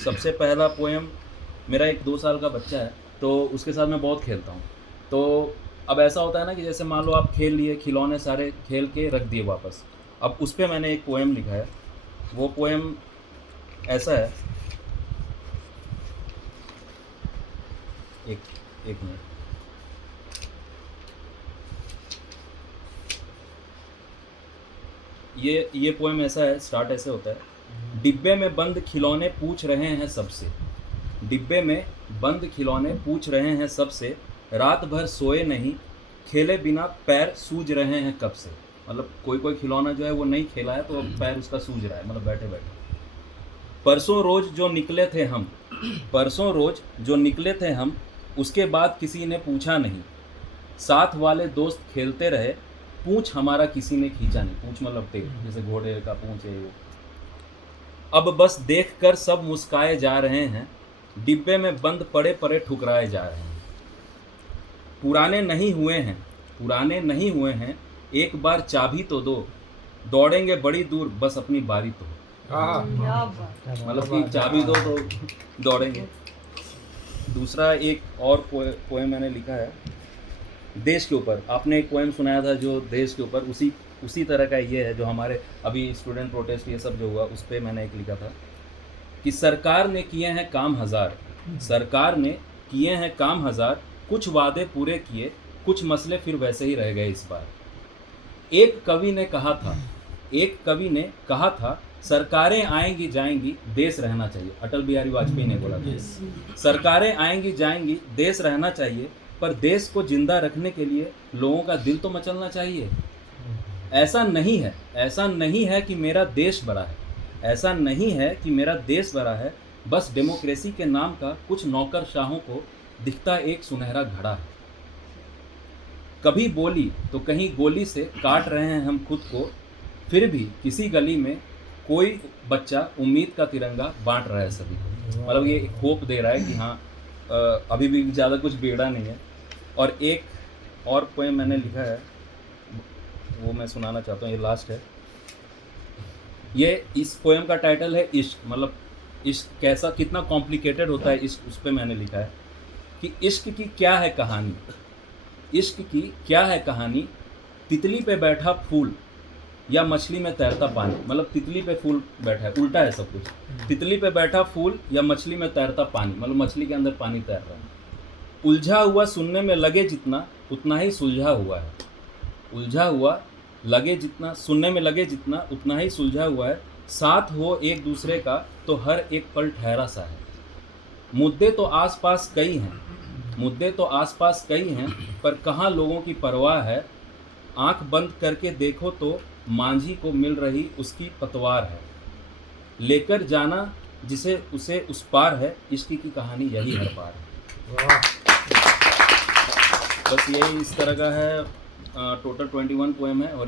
सबसे पहला पोएम, मेरा एक 2 साल का बच्चा है, तो उसके साथ मैं बहुत खेलता हूँ। तो अब ऐसा होता है ना कि जैसे मान लो आप खेल लिए, खिलौने सारे खेल के रख दिए वापस। अब उस पे मैंने एक पोएम लिखा है। वो पोएम ऐसा है, एक एक मिनट। ये पोएम ऐसा है, स्टार्ट ऐसे होता है। डिब्बे में बंद खिलौने पूछ रहे हैं सबसे, डिब्बे में बंद खिलौने पूछ रहे हैं सबसे, रात भर सोए नहीं, खेले बिना पैर सूज रहे हैं कब से। मतलब कोई कोई खिलौना जो है वो नहीं खेला है तो अब पैर उसका सूज रहा है, मतलब बैठे बैठे। परसों रोज जो निकले थे हम, परसों रोज जो निकले थे हम, उसके बाद किसी ने पूछा नहीं, साथ वाले दोस्त खेलते रहे, पूंछ हमारा किसी ने खींचा नहीं। पूंछ मतलब तेल, जैसे घोड़े का पूंछ है वो। अब बस देख कर सब मुस्काए जा रहे हैं, डिब्बे में बंद पड़े पड़े ठुकराए जा रहे हैं। पुराने नहीं हुए हैं, पुराने नहीं हुए हैं, एक बार चाबी तो दो, दौड़ेंगे बड़ी दूर बस अपनी बारी तो। मतलब कि चाबी दो तो दौड़ेंगे। दूसरा एक और पोएम मैंने लिखा है देश के ऊपर। आपने एक पोएम सुनाया था जो देश के ऊपर, उसी तरह का ये है जो हमारे अभी स्टूडेंट प्रोटेस्ट ये सब जो हुआ उस पर मैंने एक लिखा था कि सरकार ने किए हैं काम हजार, सरकार ने किए हैं काम हजार, कुछ वादे पूरे किए, कुछ मसले फिर वैसे ही रह गए इस बार। एक कवि ने कहा था, एक कवि ने कहा था, सरकारें आएंगी जाएंगी देश रहना चाहिए। अटल बिहारी वाजपेयी ने बोला था, सरकारें आएंगी जाएंगी देश रहना चाहिए, पर देश को जिंदा रखने के लिए लोगों का दिल तो मचलना चाहिए। ऐसा नहीं है, ऐसा नहीं है कि मेरा देश बड़ा है, ऐसा नहीं है कि मेरा देश बड़ा है, बस डेमोक्रेसी के नाम का कुछ नौकरशाहों को दिखता एक सुनहरा घड़ा है। कभी बोली तो कहीं गोली से काट रहे हैं हम खुद को, फिर भी किसी गली में कोई बच्चा उम्मीद का तिरंगा बांट रहा है सभी को। मतलब ये होप दे रहा है कि हाँ अभी भी ज़्यादा कुछ बिगड़ा नहीं है। और एक और पोएम मैंने लिखा है, वो मैं सुनाना चाहता हूँ, ये लास्ट है। ये इस पोएम का टाइटल है इश्क। मतलब इश्क कैसा, कितना कॉम्प्लिकेटेड होता है इश्क, उस पर मैंने लिखा है कि इश्क की क्या है कहानी, इश्क की क्या है कहानी, तितली पे बैठा फूल या मछली में तैरता पानी। मतलब तितली पे फूल बैठा है, उल्टा है सब कुछ। तितली पे बैठा फूल या मछली में तैरता पानी, मतलब मछली के अंदर पानी तैर रहा है। उलझा हुआ सुनने में लगे जितना, उतना ही सुलझा हुआ है। उलझा हुआ लगे जितना, सुनने में लगे जितना, उतना ही सुलझा हुआ है। साथ हो एक दूसरे का तो हर एक पल ठहरा सा है। मुद्दे तो आसपास कई हैं, मुद्दे तो आसपास कई हैं, पर कहाँ लोगों की परवाह है। आंख बंद करके देखो तो मांझी को मिल रही उसकी पतवार है। लेकर जाना जिसे उसे उस पार है, इश्क की कहानी यही हर पार है। बस यही इस तरह का है। टोटल 21 पोएम है और